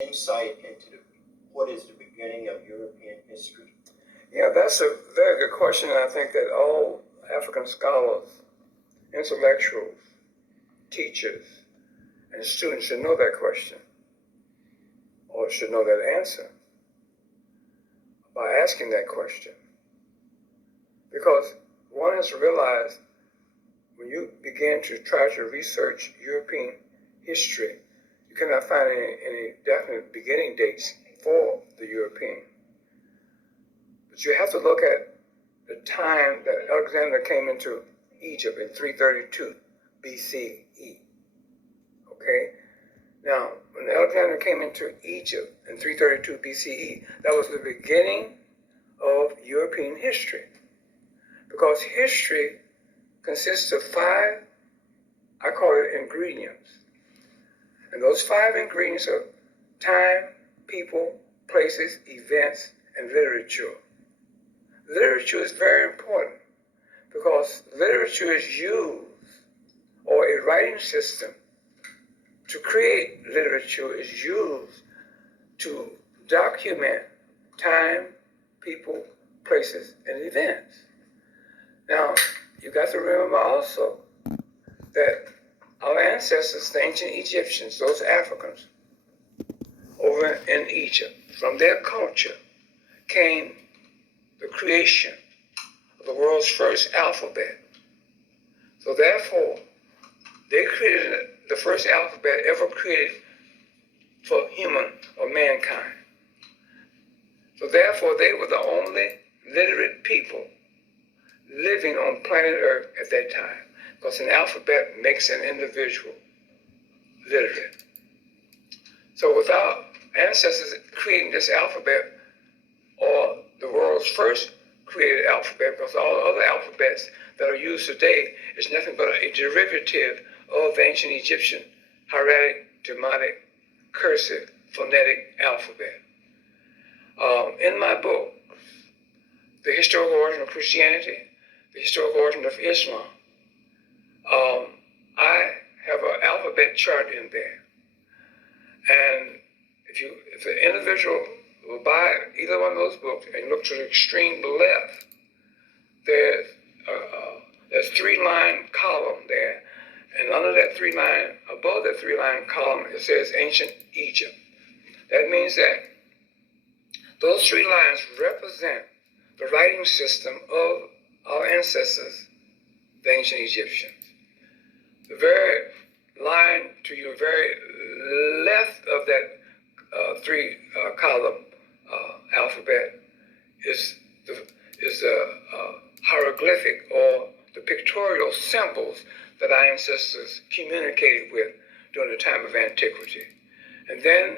insight into what is the beginning of European history? Yeah, that's a very good question, and I think that all African scholars, intellectuals, teachers, and students should know that question, or should know that answer by asking that question. Because one has to realize when you begin to try to research European history, you cannot find any definite beginning dates for the European. But you have to look at the time that Alexander came into Egypt in 332 BCE. Okay? Now, when Alexander came into Egypt in 332 BCE, that was the beginning of European history. Because history consists of 5, I call it ingredients. And those 5 ingredients are time, people, places, events, and literature. Literature is very important because literature is used, or a writing system to create literature is used to document time, people, places, and events. Now, you got to remember also that our ancestors, the ancient Egyptians, those Africans over in Egypt, from their culture came the creation of the world's first alphabet. So therefore, they created the first alphabet ever created for human or mankind. So therefore, they were the only literate people living on planet Earth at that time, because an alphabet makes an individual literate. So without ancestors creating this alphabet, or the world's first created alphabet, because all other alphabets that are used today is nothing but a derivative of the ancient Egyptian hieratic, demotic, cursive, phonetic alphabet. In my book, The Historical Origin of Christianity, The Historical Origin of Islam, I have an alphabet chart in there. And if an individual will buy either one of those books and look to the extreme left, there's 3-line column there. And under that 3-line, above that 3-line column, it says Ancient Egypt. That means that those 3 lines represent the writing system of our ancestors, the ancient Egyptians. The very line to your very left of that 3-column alphabet is the hieroglyphic, or the pictorial symbols that our ancestors communicated with during the time of antiquity. And then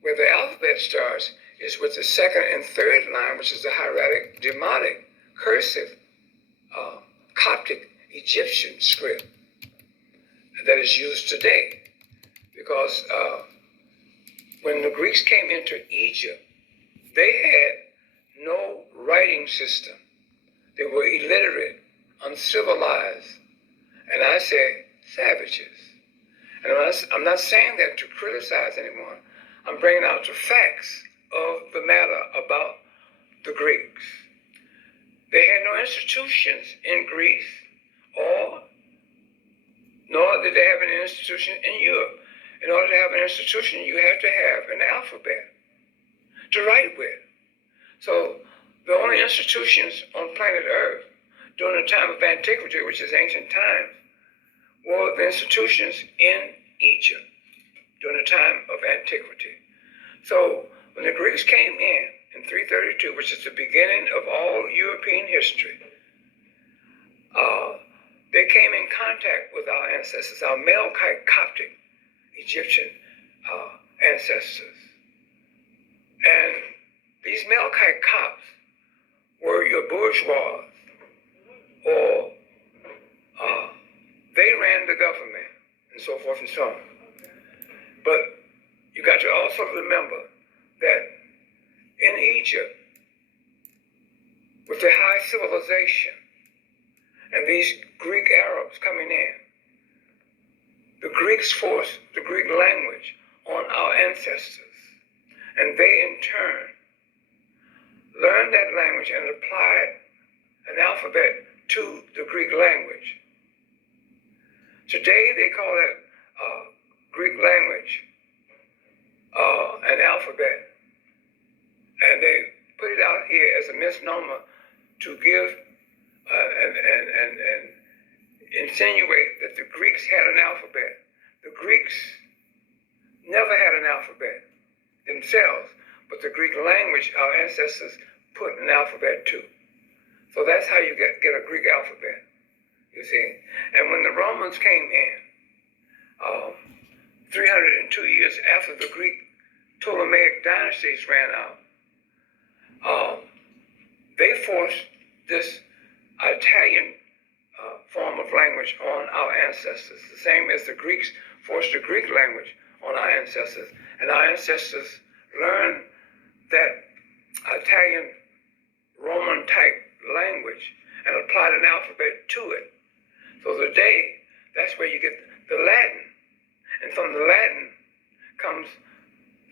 where the alphabet starts is with the 2nd and 3rd line, which is the hieratic, demotic, cursive, Coptic Egyptian script that is used today. Because when the Greeks came into Egypt, they had no writing system. They were illiterate, uncivilized, and I say savages. And I'm not saying that to criticize anyone. I'm bringing out the facts of the matter about the Greeks. They had no institutions in Greece, nor did they have an institution in Europe. In order to have an institution, you have to have an alphabet to write with. So the only institutions on planet Earth during the time of antiquity, which is ancient times, were the institutions in Egypt during the time of antiquity. So when the Greeks came in 332, which is the beginning of all European history, they came in contact with our ancestors, our Melkite Coptic Egyptian ancestors. And these Melkite Copts were your bourgeois, or they ran the government, and so forth and so on. But you got to also remember that in Egypt, with the high civilization and these Greek Arabs coming in, the Greeks forced the Greek language on our ancestors. And they in turn learned that language and applied an alphabet to the Greek language. Today they call that Greek language an alphabet. And they put it out here as a misnomer to give and insinuate that the Greeks had an alphabet. The Greeks never had an alphabet themselves, but the Greek language our ancestors put an alphabet to. So that's how you get a Greek alphabet, you see. And when the Romans came in, 302 years after the Greek Ptolemaic dynasties ran out, they forced this Italian form of language on our ancestors, the same as the Greeks forced the Greek language on our ancestors. And our ancestors learned that Italian Roman type language and applied an alphabet to it. So today, that's where you get the Latin. And from the Latin comes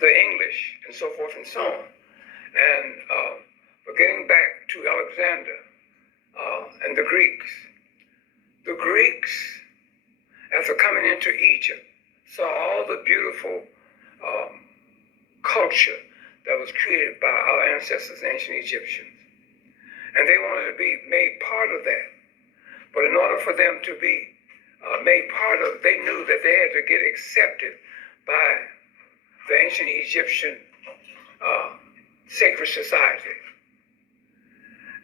the English and so forth and so on. And but getting back to Alexander and the Greeks after coming into Egypt, saw all the beautiful culture that was created by our ancestors, ancient Egyptians. And they wanted to be made part of that. But in order for them to be made part of, they knew that they had to get accepted by the ancient Egyptian sacred society.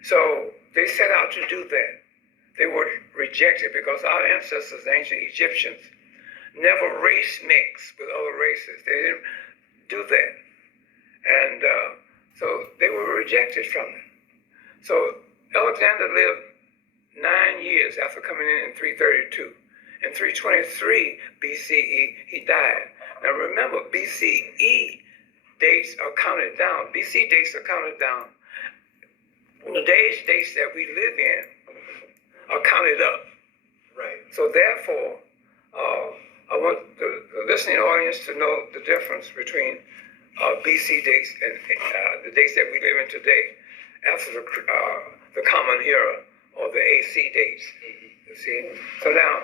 So they set out to do that. They were rejected because our ancestors, the ancient Egyptians, never race mixed with other races. They didn't do that. And so they were rejected from it. So Alexander lived 9 years after coming in 332. In 323 BCE, he died. Now remember, BCE dates are counted down. BC dates are counted down. The dates that we live in are counted up. Right. So therefore, I want the listening audience to know the difference between BC dates and the dates that we live in today, after the Common Era or the AC dates. You see. So now,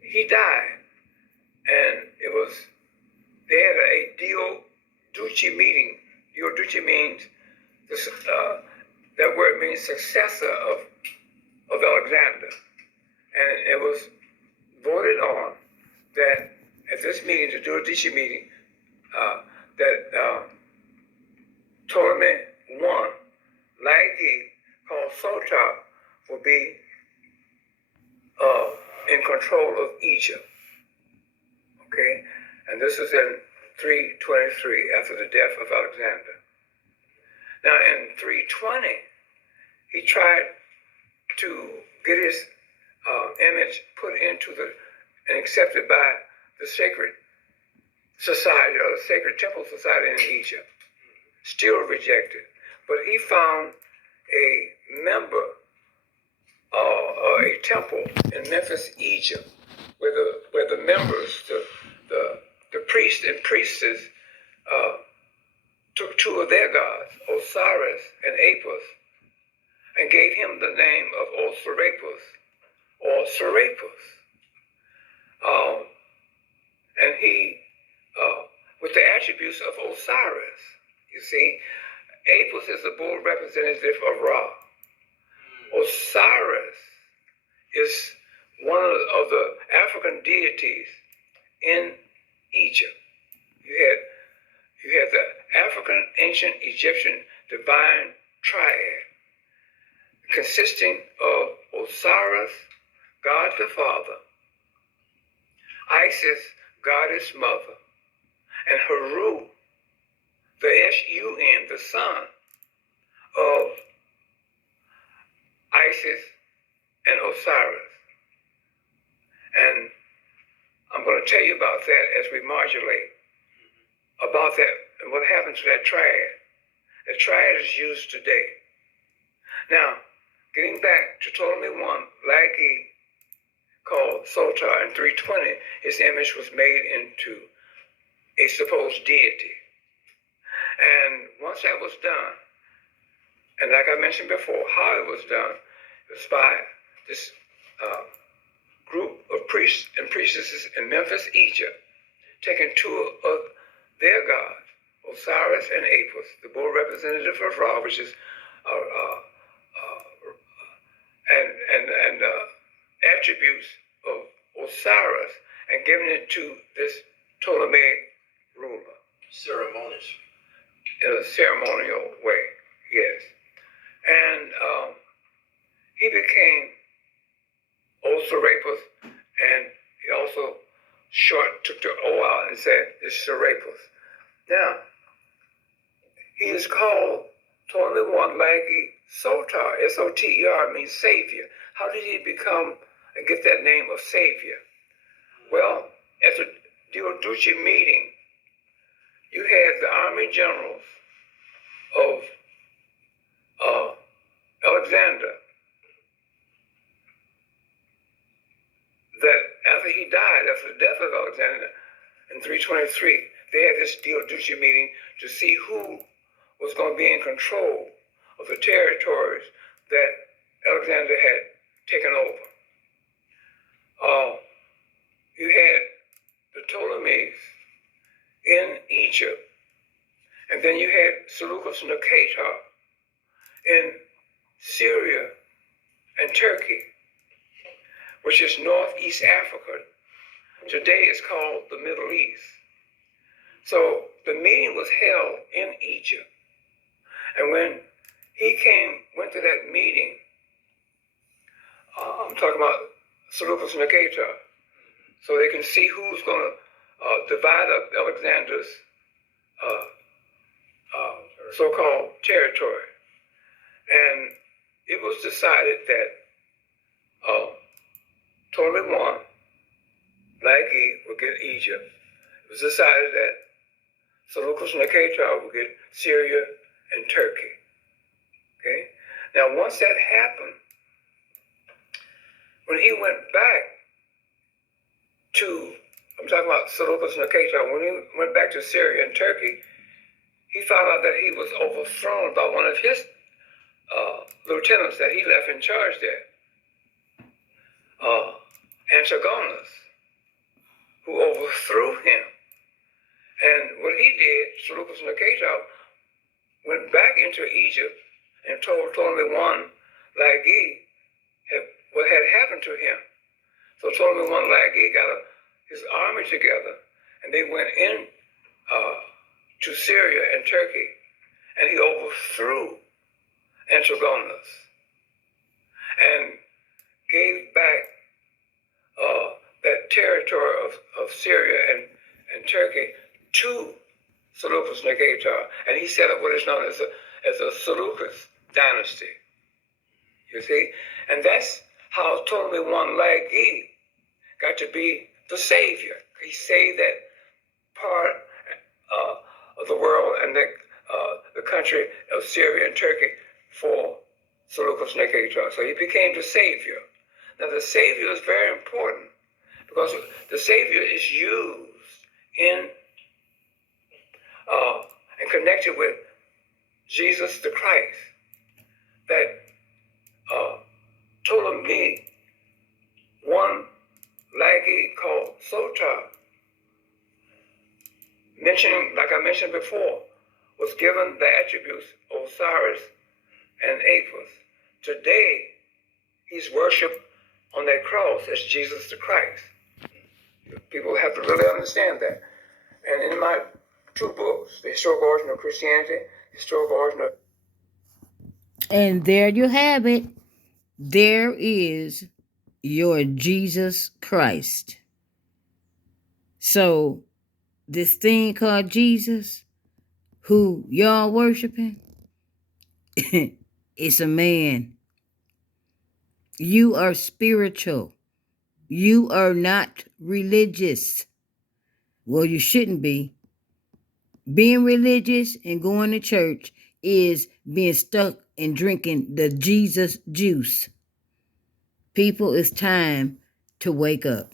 he died, and they had a Dio Duce meeting. Dio Duce means that word means successor of Alexander. And it was voted on that at this meeting, the Dio Duce meeting, that Ptolemy I, Lagi, called Soter, will be in control of Egypt. Okay? And this is in 323, after the death of Alexander. Now in 320, he tried to get his image put into and accepted by the sacred society or the sacred temple society in Egypt. Still rejected. But he found a member or a temple in Memphis, Egypt, where the members, the priests and priestesses took two of their gods, Osiris and Apis, and gave him the name of Osirapis or Serapis. And he, with the attributes of Osiris, you see, Apis is the bull representative of Ra. Osiris is one of the African deities in Egypt. You had the African ancient Egyptian divine triad, consisting of Osiris, God the Father, Isis, Goddess Mother, and Haru, the S-U-N, the son of Isis and Osiris. And I'm going to tell you about that as we modulate about that and what happened to that triad. The triad is used today. Now, getting back to Ptolemy I, Lagi, called Sotar. In 320, his image was made into a supposed deity. And once that was done, and like I mentioned before, how it was done was by this group of priests and priestesses in Memphis, Egypt, taking two of their gods, Osiris and Apis, the bull representative of Ra, which is and attributes of Osiris, and giving it to this Ptolemaic ruler. Ceremonious. In a ceremonial way, yes. And he became old Serapis, and he also took the O out and said it's Serapis. Now, he is called Ptolemy I Lagi Sotar, S-O-T-E-R, means Savior. How did he become and get that name of Savior? Well, at the Diadochi meeting, you had the army generals of Alexander, that after he died, after the death of Alexander in 323, they had this Diadochi meeting to see who was going to be in control of the territories that Alexander had taken over. You had the Ptolemies in Egypt, and then you had Seleucus Nicator in Syria and Turkey, which is Northeast Africa. Today it's called the Middle East. So the meeting was held in Egypt. And when he went to that meeting, I'm talking about Seleucus Nicator, so they can see who's going to divide up Alexander's so-called territory. And it was decided that Ptolemy I, Lagi, would get Egypt. It was decided that Seleucus Nicator would get Syria and Turkey. Okay? Now, once that happened, when he went back to, I'm talking about Seleucus Nicator, when he went back to Syria and Turkey, he found out that he was overthrown by one of his lieutenants that he left in charge there, Antigonus, who overthrew him. And what he did, Seleucus Nicator went back into Egypt and told Ptolemy I Lagi what had happened to him. So Ptolemy I Lagi got his army together, and they went in to Syria and Turkey, and he overthrew Antigonus and gave back that territory of Syria and Turkey to Seleucus Nicator, and he set up what is known as a Seleucus dynasty. You see? And that's how Ptolemy I Lagi got to be the savior. He saved that part of the world and the country of Syria and Turkey for Seleucus Nicator. So he became the savior. Now the savior is very important because the savior is used in and connected with Jesus the Christ. That Ptolemy I Lagi called Sotar, like I mentioned before, was given the attributes of Osiris and Apis. Today, he's worshipped on that cross as Jesus the Christ. People have to really understand that. And in my two books, The Historical Origin of Christianity, Historical Origin of... And there you have it. There is your Jesus Christ. So, this thing called Jesus, who y'all worshiping, it's a man. You are spiritual. You are not religious. Well, you shouldn't be. Being religious and going to church is being stuck and drinking the Jesus juice. People, it's time to wake up.